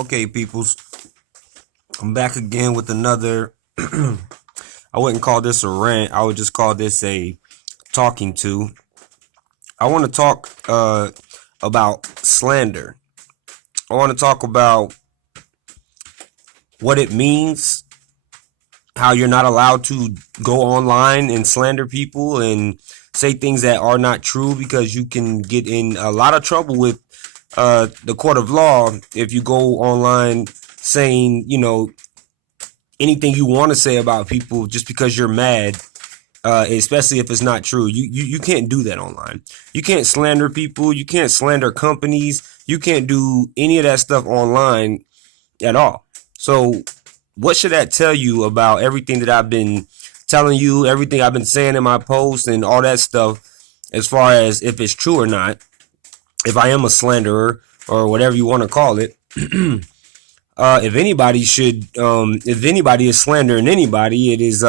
Okay, peoples, I'm back again with another. I wouldn't call this a rant. I would just call this a talking to. I want to talk about slander. I want to talk about what it means, how you're not allowed to go online and slander people and say things that are not true, because you can get in a lot of trouble with the court of law if you go online saying, anything you want to say about people just because you're mad, especially if it's not true. You can't do that online. You can't slander people. You can't slander companies. You can't do any of that stuff online at all. So what should that tell you about everything that I've been telling you, everything I've been saying in my posts and all that stuff, as far as if it's true or not, if I am a slanderer or whatever you want to call it? If anybody is slandering anybody, it is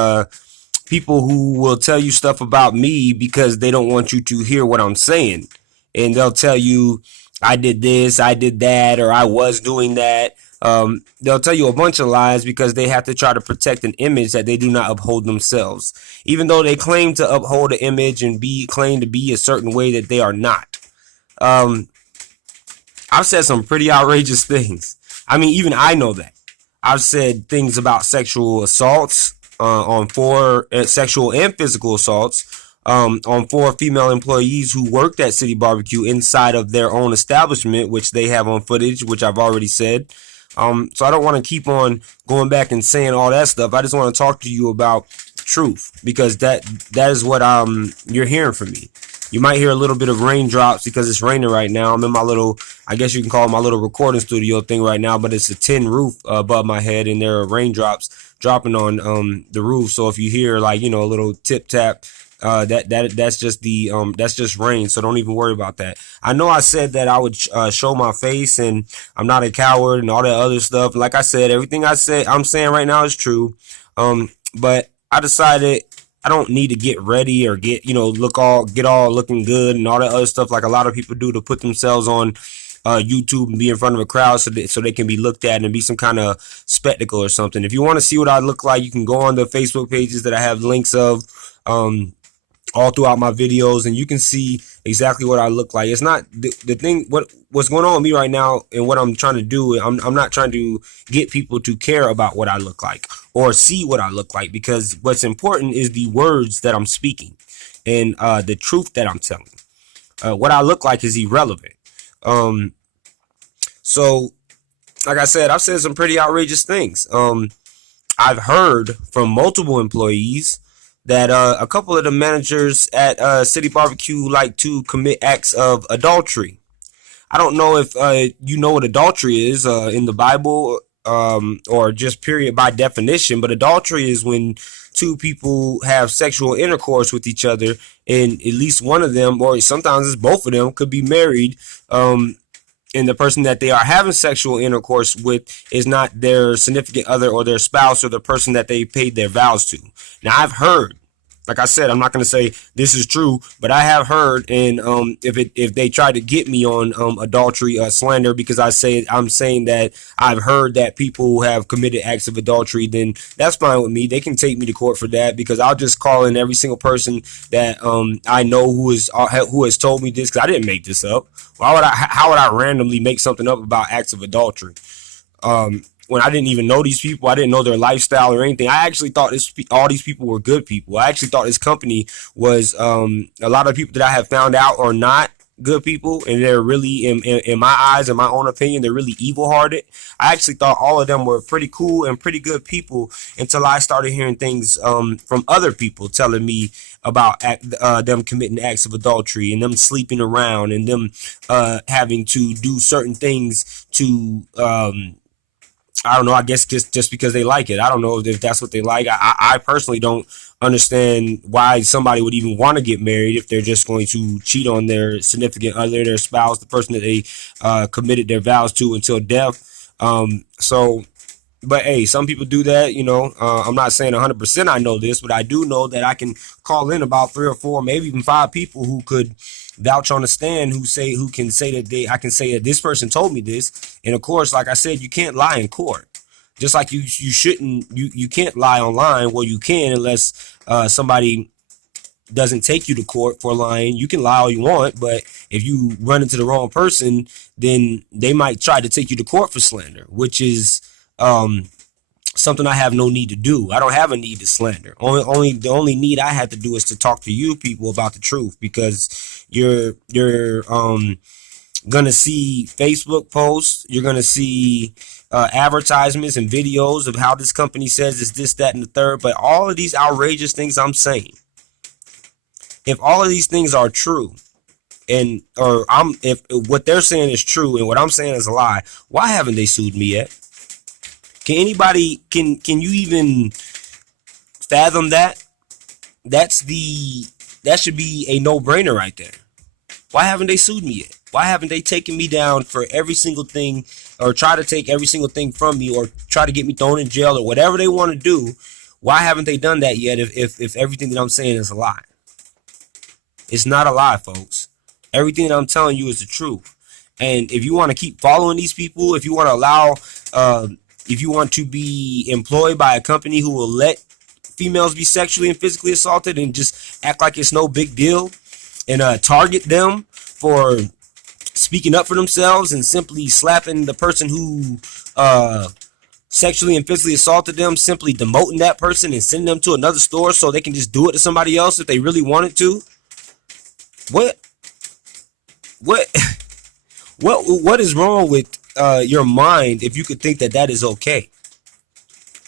people who will tell you stuff about me because they don't want you to hear what I'm saying. And they'll tell you, I did this, I did that, or I was doing that. They'll tell you a bunch of lies because they have to try to protect an image that they do not uphold themselves, even though they claim to uphold an image and claim to be a certain way that they are not. I've said some pretty outrageous things. I mean, even I know that. I've said things about sexual assaults on 4 sexual and physical assaults on 4 female employees who worked at City Barbecue inside of their own establishment, which they have on footage, which I've already said. So I don't want to keep on going back and saying all that stuff. I just want to talk to you about truth, because that is what you're hearing from me. You might hear a little bit of raindrops because it's raining right now. I'm in my little, I guess you can call it my little recording studio thing right now, but it's a tin roof above my head, and there are raindrops dropping on the roof. So if you hear a little tip tap, that's just rain. So don't even worry about that. I know I said that I would show my face and I'm not a coward and all that other stuff. Like I said, everything I'm saying right now is true. But I decided I don't need to get ready or get all looking good and all that other stuff like a lot of people do to put themselves on YouTube and be in front of a crowd so they can be looked at and be some kind of spectacle or something. If you want to see what I look like, you can go on the Facebook pages that I have links of all throughout my videos, and you can see exactly what I look like. It's not the thing. What's going on with me right now and what I'm trying to do, I'm not trying to get people to care about what I look like or see what I look like, because what's important is the words that I'm speaking and the truth that I'm telling. What I look like is irrelevant. So like I said, I've said some pretty outrageous things. I've heard from multiple employees that a couple of the managers at City Barbecue like to commit acts of adultery. I don't know if you know what adultery is in the Bible, or just period by definition, but adultery is when 2 people have sexual intercourse with each other, and at least one of them, or sometimes it's both of them, could be married, and the person that they are having sexual intercourse with is not their significant other or their spouse or the person that they paid their vows to. Now, I've heard, like I said, I'm not going to say this is true, but I have heard, and if they try to get me on adultery, slander, because I'm saying that I've heard that people who have committed acts of adultery, then that's fine with me. They can take me to court for that, because I'll just call in every single person that I know who has told me this, because I didn't make this up. How would I randomly make something up about acts of adultery? When I didn't even know these people, I didn't know their lifestyle or anything. I actually thought all these people were good people. I actually thought this company was a lot of people that I have found out are not good people, and they're really, in my eyes, in my own opinion, they're really evil-hearted. I actually thought all of them were pretty cool and pretty good people until I started hearing things from other people telling me about them committing acts of adultery and them sleeping around and them having to do certain things to I don't know, I guess just because they like it. I don't know if that's what they like. I personally don't understand why somebody would even want to get married if they're just going to cheat on their significant other, their spouse, the person that they committed their vows to until death. But hey, some people do that, I'm not saying 100% I know this, but I do know that I can call in about 3 or 4, maybe even 5 people who could vouch on the stand who can say that I can say that this person told me this. And of course, like I said, you can't lie in court. Just like you shouldn't, you can't lie online. Well, you can, unless somebody doesn't take you to court for lying. You can lie all you want, but if you run into the wrong person, then they might try to take you to court for slander, which is something I have no need to do. I don't have a need to slander. The only need I have to do is to talk to you people about the truth, because you're gonna see Facebook posts, you're gonna see advertisements and videos of how this company says it's this, that, and the third. But all of these outrageous things I'm saying, if all of these things are true, if what they're saying is true and what I'm saying is a lie, why haven't they sued me yet? Can anybody, can you even fathom that? That should be a no-brainer right there. Why haven't they sued me yet? Why haven't they taken me down for every single thing, or try to take every single thing from me, or try to get me thrown in jail, or whatever they want to do? Why haven't they done that yet if everything that I'm saying is a lie? It's not a lie, folks. Everything that I'm telling you is the truth. And if you want to keep following these people, if you want to allow, if you want to be employed by a company who will let females be sexually and physically assaulted and just act like it's no big deal, and target them for speaking up for themselves and simply slapping the person who sexually and physically assaulted them, simply demoting that person and sending them to another store so they can just do it to somebody else if they really wanted to. What is wrong with your mind if you could think that is okay?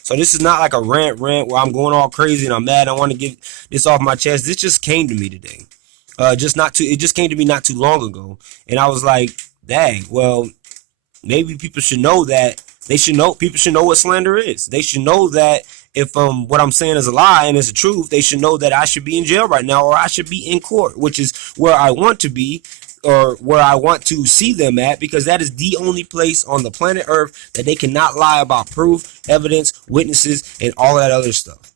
So this is not like a rant where I'm going all crazy and I'm mad. I want to get this off my chest. This just came to me today. It just came to me not too long ago, and I was like, dang, well, maybe people should know that. People should know what slander is. They should know that if what I'm saying is a lie and it's the truth, they should know that I should be in jail right now, or I should be in court, which is where I want to be, or where I want to see them at, because that is the only place on the planet Earth that they cannot lie about proof, evidence, witnesses, and all that other stuff.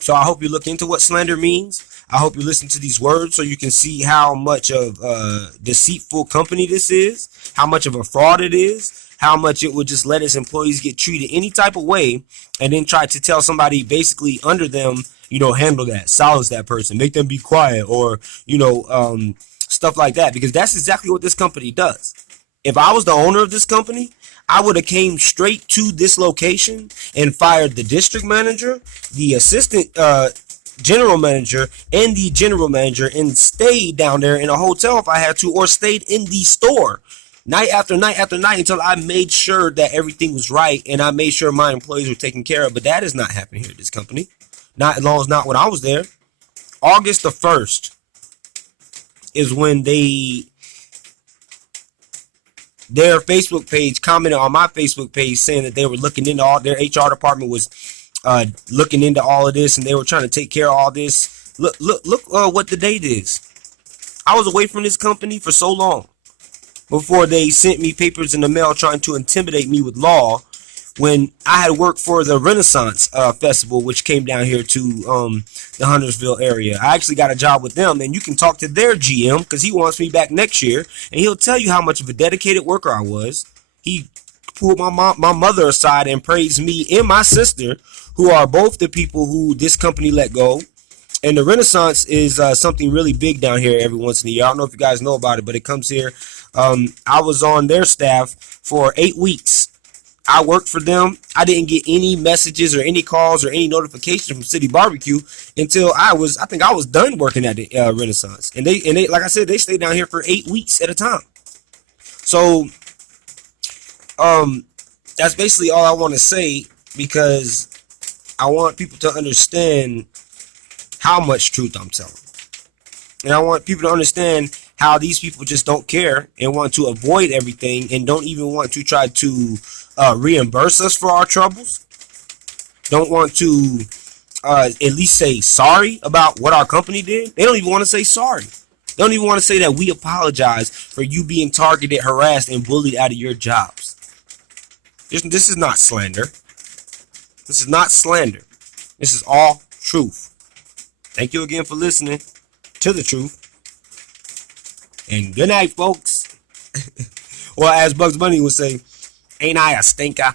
So I hope you look into what slander means. I hope you listen to these words so you can see how much of a deceitful company this is, how much of a fraud it is, how much it would just let its employees get treated any type of way, and then try to tell somebody basically under them, handle that, silence that person, make them be quiet, or, stuff like that, because that's exactly what this company does. If I was the owner of this company, I would have came straight to this location and fired the district manager, the assistant general manager, and the general manager, and stayed down there in a hotel if I had to, or stayed in the store night after night after night until I made sure that everything was right and I made sure my employees were taken care of. But that is not happening here at this company. Not as long as not when I was there. August the 1st is when their Facebook page commented on my Facebook page saying that they were looking into their HR department was looking into all of this, and they were trying to take care of all this. Look what the date is. I was away from this company for so long before they sent me papers in the mail trying to intimidate me with law, when I had worked for the Renaissance Festival, which came down here to the Huntersville area. I actually got a job with them, and you can talk to their GM, because he wants me back next year, and he'll tell you how much of a dedicated worker I was. He pulled my mother aside and praised me and my sister, who are both the people who this company let go. And the Renaissance is something really big down here every once in a year. I don't know if you guys know about it, but it comes here. I was on their staff for 8 weeks. I worked for them. I didn't get any messages or any calls or any notifications from City Barbecue until I think I was done working at the Renaissance. And they, like I said, they stayed down here for 8 weeks at a time. So, that's basically all I want to say, because I want people to understand how much truth I'm telling. And I want people to understand how these people just don't care and want to avoid everything and don't even want to try to reimburse us for our troubles. Don't want to at least say sorry about what our company did. They don't even want to say sorry. They don't even want to say that we apologize for you being targeted, harassed, and bullied out of your jobs. This is not slander. This is not slander. This is all truth. Thank you again for listening to the truth. And good night, folks. Well, as Bugs Bunny would say, ain't I a stinker?